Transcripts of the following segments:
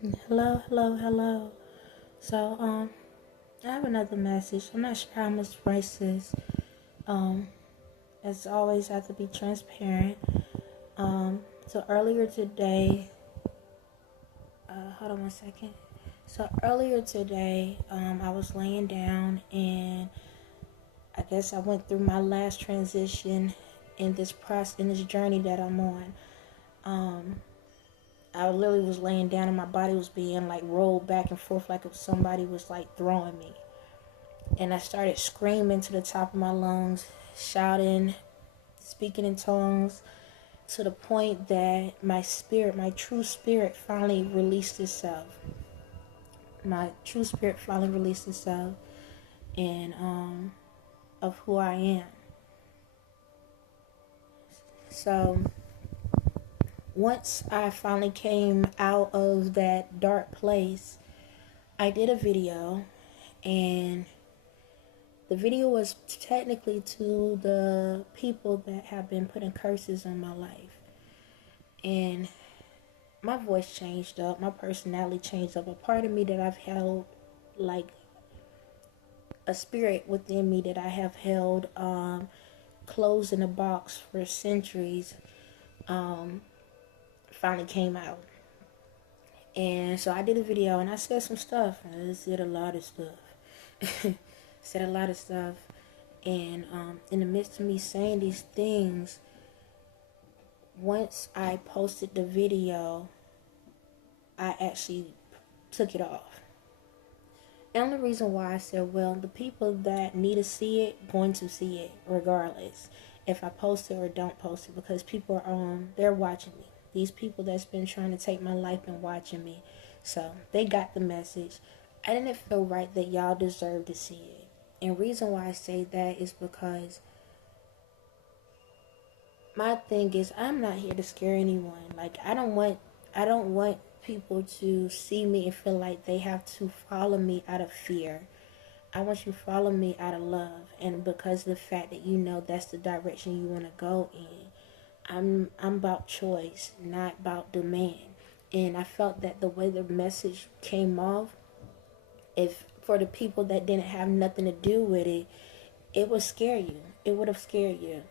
Hello, hello, hello. So, I have another message. I'm not sure how much price is. Um, as always, I have to be transparent. So earlier today, hold on one second. So earlier today, I was laying down, and I guess I went through my last transition in this process, in this journey that I'm on. Um, I literally was laying down, and my body was being like rolled back and forth like if somebody was like throwing me. And I started screaming to the top of my lungs, shouting, speaking in tongues, to the point that my spirit, my true spirit, finally released itself. My true spirit finally released itself, and of who I am. So once I finally came out of that dark place, I did a video, and the video was technically to the people that have been putting curses on my life. And my voice changed up, my personality changed up. A part of me that I've held, like a spirit within me that I have held closed in a box for centuries, finally came out. And so I did a video and I said some stuff. I said a lot of stuff. Said a lot of stuff. And in the midst of me saying these things, once I posted the video, I actually took it off. The only reason why I said, well, the people that need to see it, going to see it regardless. If I post it or don't post it, because people are they're watching me. These people that's been trying to take my life and watching me. So they got the message. I didn't feel right that y'all deserve to see it. And reason why I say that is because my thing is I'm not here to scare anyone. Like I don't want people to see me and feel like they have to follow me out of fear. I want you to follow me out of love, and because of the fact that you know that's the direction you want to go in. I'm about choice, not about demand. And I felt that the way the message came off, if for the people that didn't have nothing to do with it, it would scare you. It would have scared you.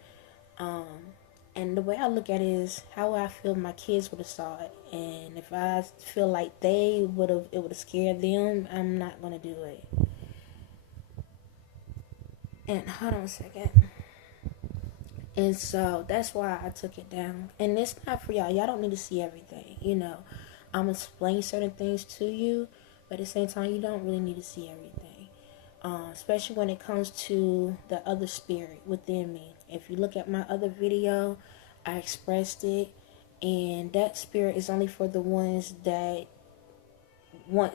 And the way I look at it is how I feel my kids would have saw it. And if I feel like it would have scared them, I'm not gonna do it. And hold on a second. And so that's why I took it down. And it's not for y'all. Y'all don't need to see everything. I'm gonna explain certain things to you, but at the same time, you don't really need to see everything. Especially when it comes to the other spirit within me. If you look at my other video, I expressed it, and that spirit is only for the ones that want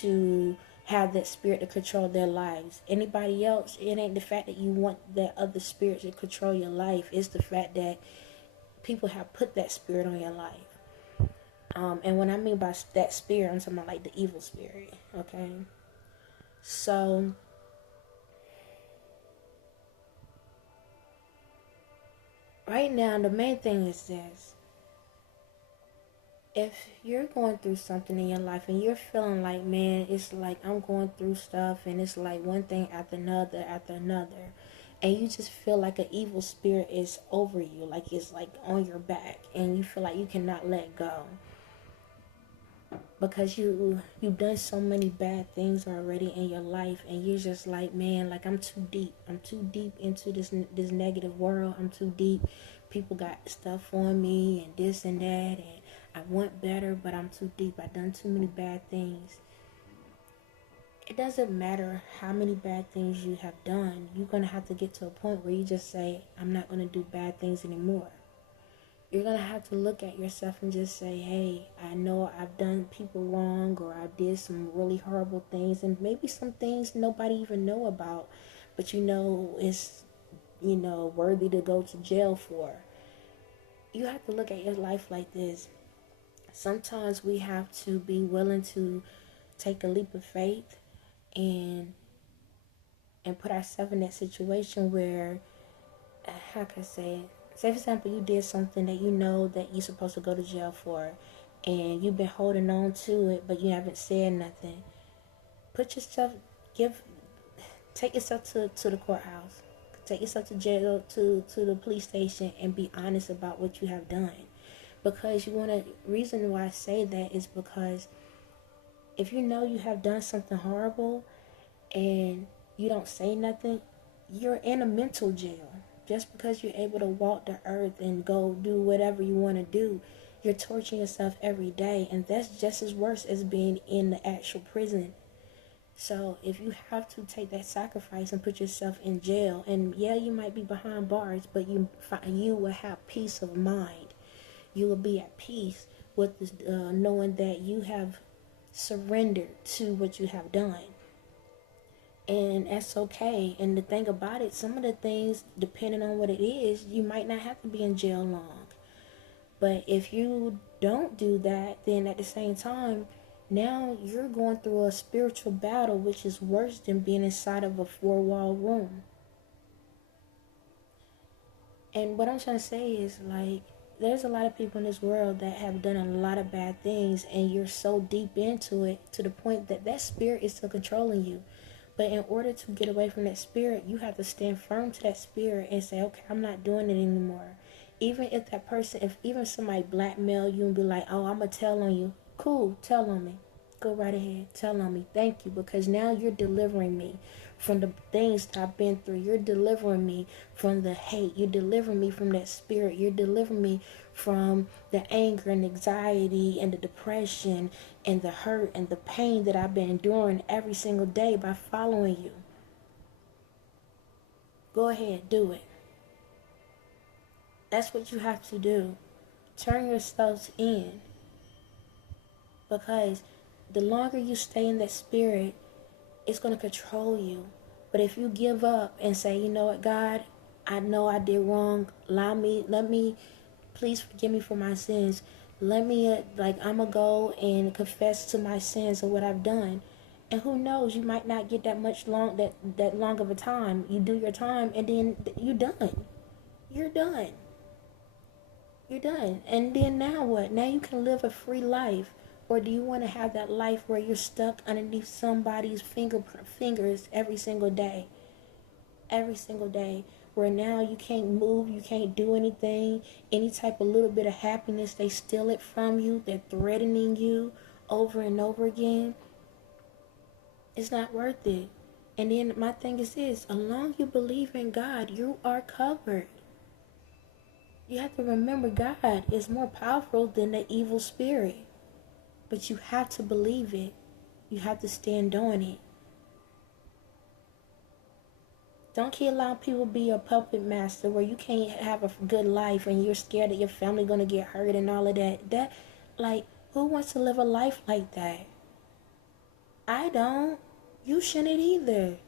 to have that spirit to control their lives. Anybody else, it ain't the fact that you want that other spirit to control your life. It's the fact that people have put that spirit on your life. And when I mean by that spirit, I'm talking about like the evil spirit. Okay. So right now, the main thing is this. If you're going through something in your life and you're feeling like, man, it's like I'm going through stuff and it's like one thing after another, and you just feel like an evil spirit is over you, like it's like on your back, and you feel like you cannot let go because you've done so many bad things already in your life, and you're just like, man, like I'm too deep into this negative world. I'm too deep. People got stuff on me and this and that, and I want better, but I'm too deep. I've done too many bad things. It doesn't matter how many bad things you have done. You're going to have to get to a point where you just say, I'm not going to do bad things anymore. You're going to have to look at yourself and just say, hey, I know I've done people wrong, or I did some really horrible things, and maybe some things nobody even know about, but it's, worthy to go to jail for. You have to look at your life like this. Sometimes we have to be willing to take a leap of faith and put ourselves in that situation where, how can I say it? Say, for example, you did something that you know that you're supposed to go to jail for, and you've been holding on to it, but you haven't said nothing. Take yourself to the courthouse. Take yourself to jail, to the police station, and be honest about what you have done. Because reason why I say that is because if you know you have done something horrible and you don't say nothing, you're in a mental jail. Just because you're able to walk the earth and go do whatever you want to do, you're torturing yourself every day, and that's just as worse as being in the actual prison. So if you have to take that sacrifice and put yourself in jail, and yeah, you might be behind bars, but you will have peace of mind. You will be at peace with this, knowing that you have surrendered to what you have done. And that's okay. And the thing about it, some of the things, depending on what it is, you might not have to be in jail long. But if you don't do that, then at the same time, now you're going through a spiritual battle, which is worse than being inside of a four-wall room. And what I'm trying to say is, like, there's a lot of people in this world that have done a lot of bad things, and you're so deep into it to the point that that spirit is still controlling you. But in order to get away from that spirit, you have to stand firm to that spirit and say, okay, I'm not doing it anymore. Even if that person, if even somebody blackmail you and be like, oh, I'm going to tell on you. Cool, tell on me. Go right ahead. Tell on me. Thank you. Because now you're delivering me from the things that I've been through. You're delivering me from the hate. You're delivering me from that spirit. You're delivering me from the anger and anxiety and the depression and the hurt and the pain that I've been enduring every single day by following you. Go ahead, do it. That's what you have to do. Turn yourselves in. Because the longer you stay in that spirit, it's going to control you. But if you give up and say, you know what, God, I know I did wrong. Let me, please forgive me for my sins. I'm going to go and confess to my sins of what I've done. And who knows, you might not get that long of a time. You do your time and then you're done. You're done. You're done. And then now what? Now you can live a free life. Or do you want to have that life where you're stuck underneath somebody's fingers every single day? Every single day. Where now you can't move, you can't do anything. Any type of little bit of happiness, they steal it from you. They're threatening you over and over again. It's not worth it. And then my thing is this. As long as you believe in God, you are covered. You have to remember God is more powerful than the evil spirit. But you have to believe it. You have to stand on it. Don't keep allowing people to be your puppet master where you can't have a good life and you're scared that your family going to get hurt and all of that. Who wants to live a life like that? I don't. You shouldn't either.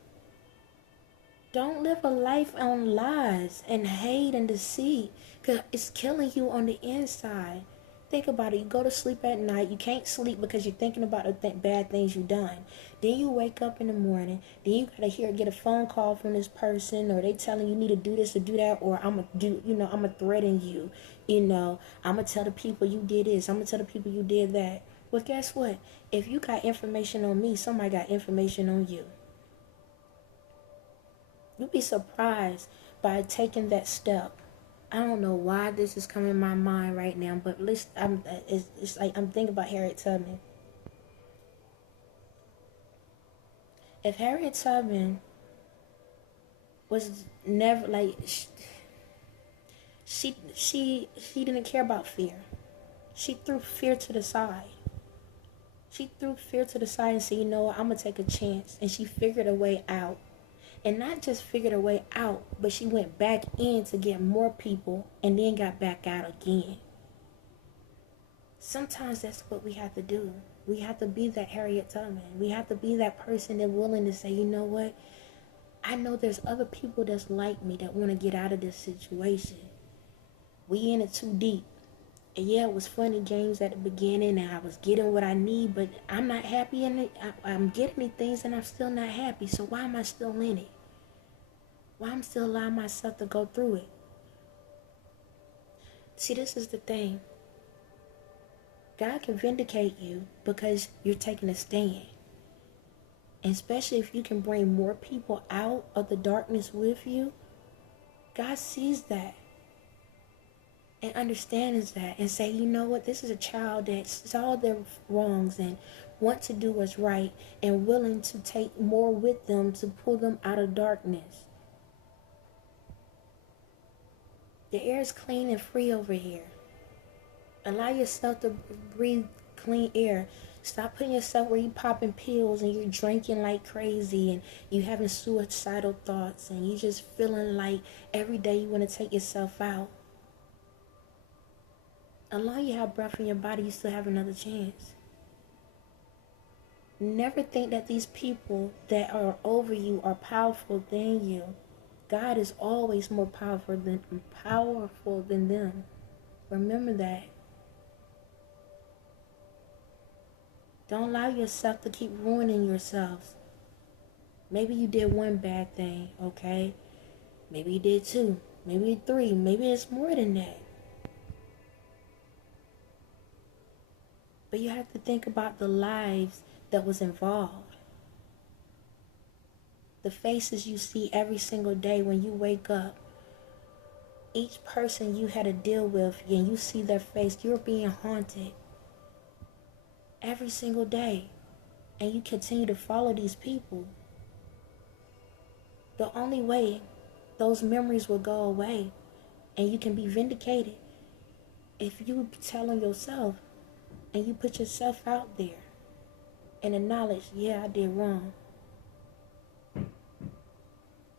Don't live a life on lies and hate and deceit, because it's killing you on the inside. Think about it. You go to sleep at night. You can't sleep because you're thinking about the bad things you've done. Then you wake up in the morning. Then you gotta get a phone call from this person, or they telling you need to do this or do that, or I'm gonna threaten you. I'm gonna tell the people you did this. I'm gonna tell the people you did that. Well, guess what? If you got information on me, somebody got information on you. You'll be surprised by taking that step. I don't know why this is coming in my mind right now, but listen, it's like I'm thinking about Harriet Tubman. If Harriet Tubman was never she didn't care about fear. She threw fear to the side. She threw fear to the side and said, you know what, I'm gonna take a chance, and she figured a way out. And not just figured her way out, but she went back in to get more people and then got back out again. Sometimes that's what we have to do. We have to be that Harriet Tubman. We have to be that person that's willing to say, you know what? I know there's other people that's like me that want to get out of this situation. We in it too deep. And yeah, it was funny games at the beginning and I was getting what I need, but I'm not happy in it. I'm getting me things and I'm still not happy. So why am I still in it? Why I'm still allowing myself to go through it? See, this is the thing. God can vindicate you because you're taking a stand. And especially if you can bring more people out of the darkness with you, God sees that and understands that and say, you know what, this is a child that saw their wrongs and want to do what's right and willing to take more with them to pull them out of darkness. The air is clean and free over here. Allow yourself to breathe clean air. Stop putting yourself where you popping pills and you're drinking like crazy and you having suicidal thoughts and you just feeling like every day you want to take yourself out. As long as you have breath in your body, you still have another chance. Never think that these people that are over you are powerful than you. God is always more powerful than them. Remember that. Don't allow yourself to keep ruining yourselves. Maybe you did one bad thing, okay? Maybe you did two, maybe three, maybe it's more than that. But you have to think about the lives that was involved. The faces you see every single day when you wake up. Each person you had to deal with and you see their face, you're being haunted. Every single day. And you continue to follow these people. The only way those memories will go away and you can be vindicated if you tell on yourself and you put yourself out there and acknowledge, yeah, I did wrong.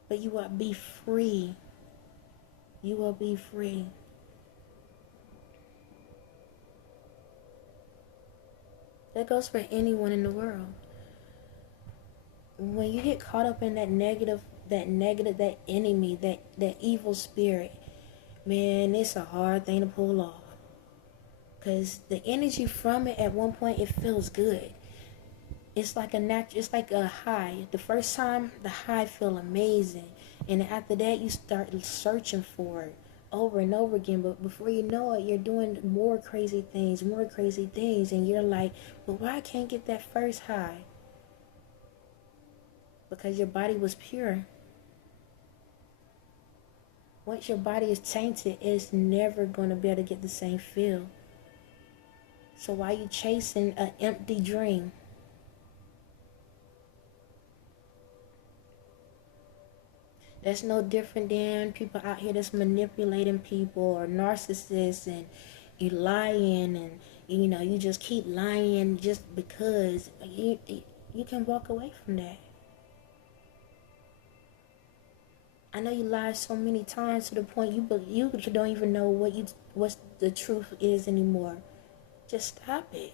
But you will be free. You will be free. That goes for anyone in the world. When you get caught up in that enemy, that evil spirit, man, it's a hard thing to pull off. Because the energy from it, at one point, it feels good. It's like a high. The first time, the high feel amazing. And after that, you start searching for it over and over again. But before you know it, you're doing more crazy things. And you're like, but why I can't get that first high? Because your body was pure. Once your body is tainted, it's never going to be able to get the same feel. So why are you chasing an empty dream? That's no different than people out here that's manipulating people or narcissists and you lying and, you know, you just keep lying just because you can walk away from that. I know you lie so many times to the point you don't even know what the truth is anymore. Just stop it.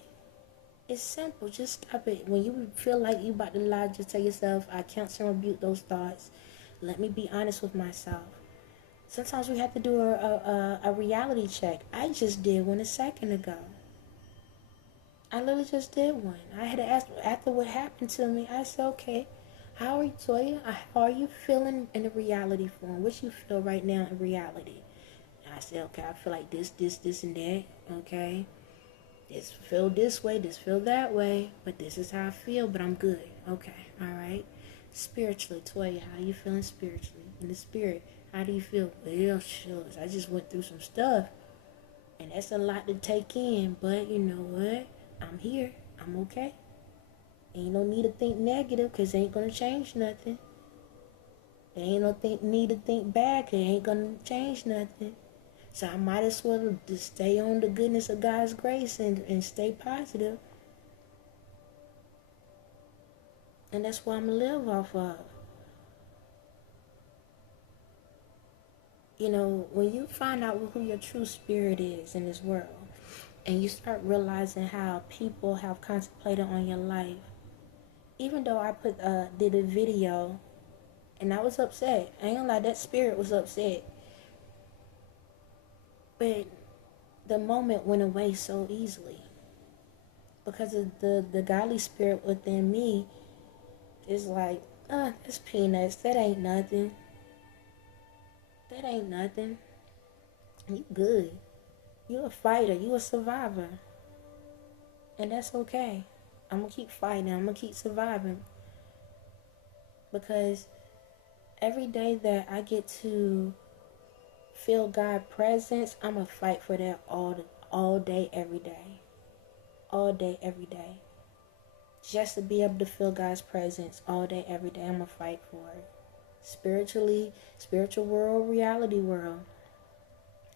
It's simple. Just stop it. When you feel like you about to lie, just tell yourself, I cancel and rebuke those thoughts. Let me be honest with myself. Sometimes we have to do a reality check. I just did one a second ago. I literally just did one. I had to ask, after what happened to me, I said, okay, how are you, Toya? How are you feeling in the reality form? What you feel right now in reality? And I said, okay, I feel like this, and that. Okay. This feel this way, this feel that way, but this is how I feel, but I'm good. Okay, all right. Spiritually, Toya, how you feeling spiritually? In the spirit, how do you feel? Well, shucks, I just went through some stuff, and that's a lot to take in, but you know what? I'm here. I'm okay. Ain't no need to think negative, because it ain't going to change nothing. There ain't no need to think bad, because it ain't going to change nothing. So I might as well just stay on the goodness of God's grace and stay positive. And that's what I'm going to live off of. You know, when you find out who your true spirit is in this world, and you start realizing how people have contemplated on your life, even though I did a video, and I was upset. I ain't gonna lie, that spirit was upset. But the moment went away so easily. Because of the godly spirit within me is like, that's peanuts. That ain't nothing. That ain't nothing. You good. You a fighter. You a survivor. And that's okay. I'm going to keep fighting. I'm going to keep surviving. Because every day that I get to feel God's presence, I'm going to fight for that all day, every day. All day, every day. Just to be able to feel God's presence all day, every day, I'm going to fight for it. Spiritually, spiritual world, reality world.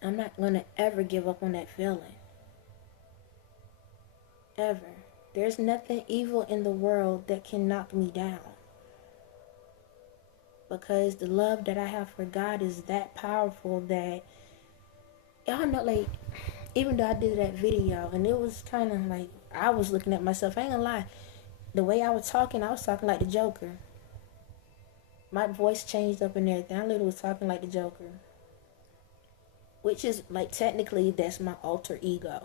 I'm not going to ever give up on that feeling. Ever. There's nothing evil in the world that can knock me down. Because the love that I have for God is that powerful that, y'all know, like, even though I did that video, and it was kind of like, I was looking at myself, I ain't gonna lie, the way I was talking like the Joker. My voice changed up and everything. I literally was talking like the Joker. Which is, like, technically, that's my alter ego.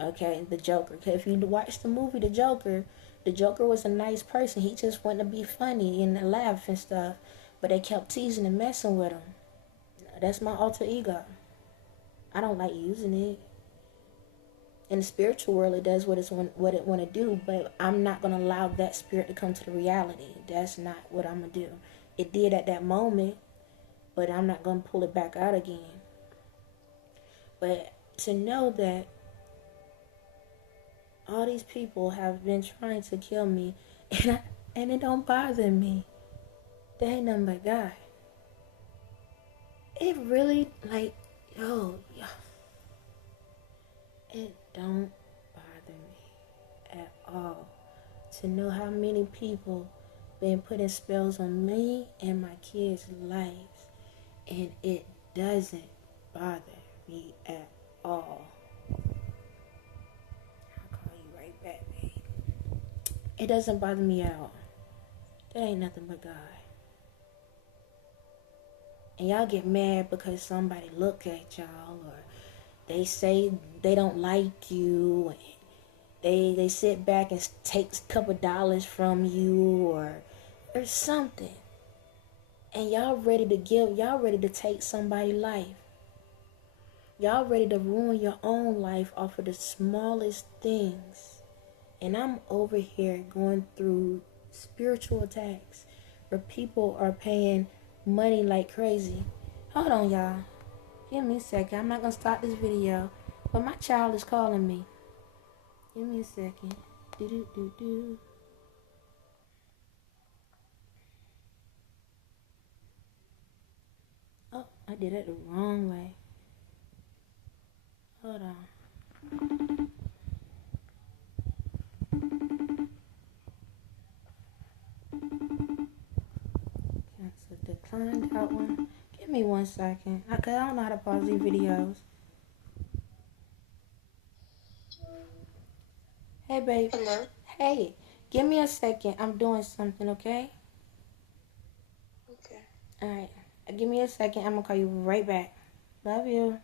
Okay, the Joker. Because if you watch the movie The Joker was a nice person. He just wanted to be funny and laugh and stuff. But they kept teasing and messing with him. That's my alter ego. I don't like using it. In the spiritual world, it does what it want to do. But I'm not going to allow that spirit to come to the reality. That's not what I'm going to do. It did at that moment. But I'm not going to pull it back out again. But to know that all these people have been trying to kill me, and it don't bother me. They ain't nothing but God. It really, like, yo, it don't bother me at all. To know how many people been putting spells on me and my kids' lives, and it doesn't bother me at all. I'll call you right back, babe. It doesn't bother me at all. There ain't nothing but God. And y'all get mad because somebody look at y'all, or they say they don't like you, and they sit back and take a couple dollars from you, or something. And y'all ready to take somebody's life. Y'all ready to ruin your own life off of the smallest things. And I'm over here going through spiritual attacks where people are paying money like crazy. Hold on, y'all. Give me a second. I'm not going to stop this video. But my child is calling me. Give me a second. Do-do-do-do. Oh, I did it the wrong way. Hold on. Cancel, decline that one. Give me 1 second. I don't know how to pause these videos. Hey, babe. Hello? Hey, give me a second. I'm doing something, okay? Okay. Alright. Give me a second. I'm going to call you right back. Love you.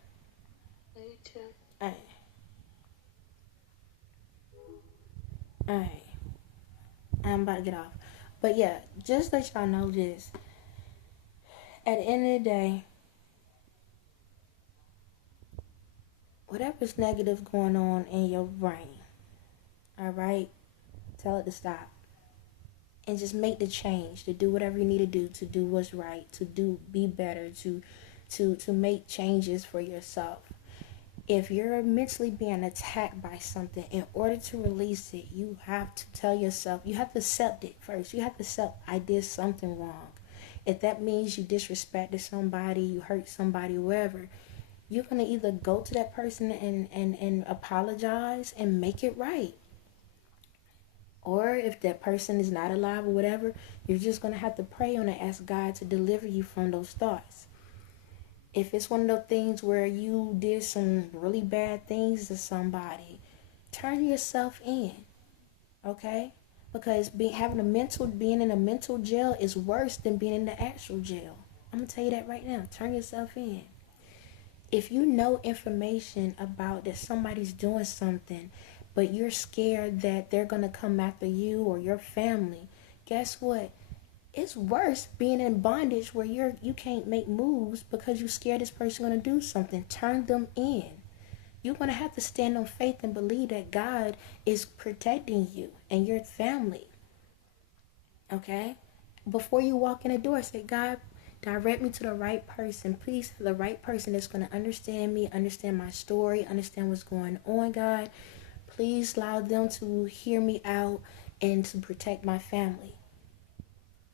Me too. Alright. Alright. I'm about to get off. But yeah, just let y'all know this. At the end of the day, whatever's negative going on in your brain, alright, tell it to stop. And just make the change, to do whatever you need to do what's right, to be better, to make changes for yourself. If you're mentally being attacked by something, in order to release it, you have to tell yourself, you have to accept it first. You have to accept, I did something wrong. If that means you disrespected somebody, you hurt somebody, wherever, you're going to either go to that person and apologize and make it right. Or if that person is not alive or whatever, you're just going to have to pray on it, ask God to deliver you from those thoughts. If it's one of those things where you did some really bad things to somebody, turn yourself in, okay? Because being in a mental jail is worse than being in the actual jail. I'm going to tell you that right now. Turn yourself in. If you know information about that somebody's doing something, but you're scared that they're going to come after you or your family, guess what? It's worse being in bondage where you can't make moves because you're scared this person's going to do something. Turn them in. You're going to have to stand on faith and believe that God is protecting you and your family. Okay? Before you walk in the door, say, God, direct me to the right person. Please, the right person that's going to understand me, understand my story, understand what's going on, God. Please allow them to hear me out and to protect my family.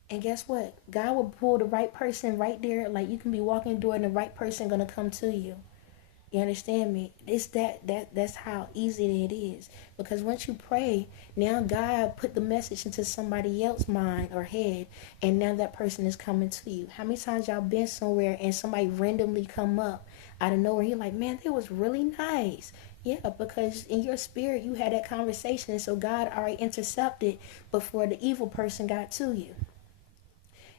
And guess what? God will pull the right person right there. Like, you can be walking the door and the right person going to come to you. You understand me? It's that's how easy it is. Because once you pray, now God put the message into somebody else's mind or head, and now that person is coming to you. How many times y'all been somewhere and somebody randomly come up out of nowhere? You're like, man, that was really nice. Yeah, because in your spirit you had that conversation, and so God already intercepted before the evil person got to you.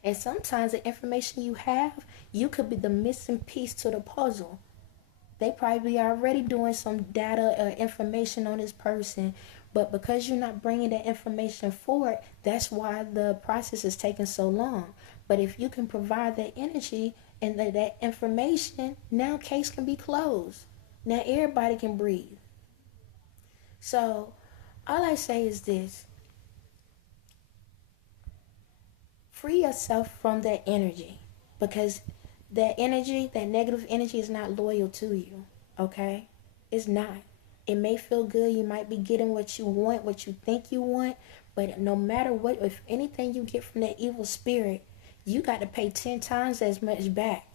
And sometimes the information you have, you could be the missing piece to the puzzle. They probably already doing some data or information on this person, but because you're not bringing that information forward, that's why the process is taking so long. But if you can provide that energy and that information, now case can be closed. Now everybody can breathe. So all I say is this: free yourself from that energy, because that energy, that negative energy, is not loyal to you. Okay? It's not. It may feel good. You might be getting what you want, what you think you want, but no matter what, if anything you get from that evil spirit, you got to pay 10 times as much back.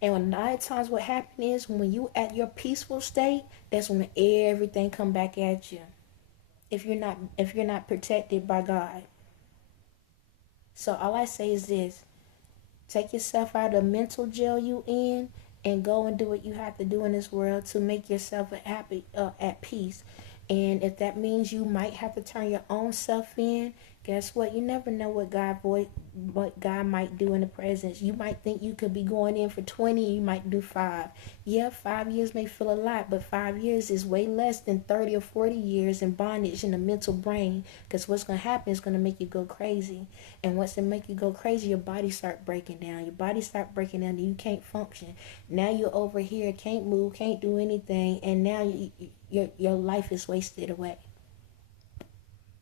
And a lot of times what happens is, when you at your peaceful state, that's when everything come back at you. If you're not protected by God. So all I say is this: take yourself out of the mental jail you in, and go and do what you have to do in this world to make yourself happy, at peace. And if that means you might have to turn your own self in, guess what? You never know what God might do in the present. You might think you could be going in for 20, you might do 5. Yeah, 5 years may feel a lot, but 5 years is way less than 30 or 40 years in bondage in the mental brain. Because what's going to happen is going to make you go crazy. And once it make you go crazy, your body start breaking down. Your body start breaking down and you can't function. Now you're over here, can't move, can't do anything, and now your life is wasted away.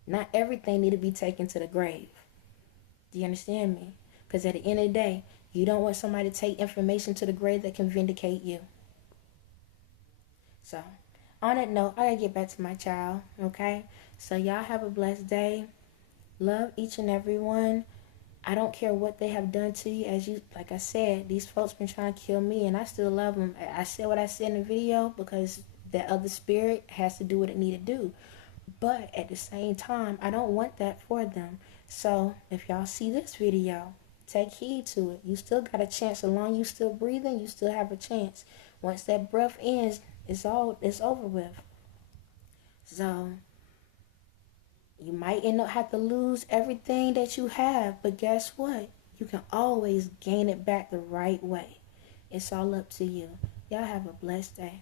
Not everything need to be taken to the grave. Do you understand me? Because at the end of the day, you don't want somebody to take information to the grave that can vindicate you. So, on that note, I gotta get back to my child, okay? So y'all have a blessed day. Love each and every one. I don't care what they have done to you. Like I said, these folks been trying to kill me, and I still love them. I said what I said in the video because that other spirit has to do what it need to do. But at the same time, I don't want that for them. So if y'all see this video, take heed to it. You still got a chance. As long as you still breathing, you still have a chance. Once that breath ends, it's over with. So you might end up have to lose everything that you have, but guess what? You can always gain it back the right way. It's all up to you. Y'all have a blessed day.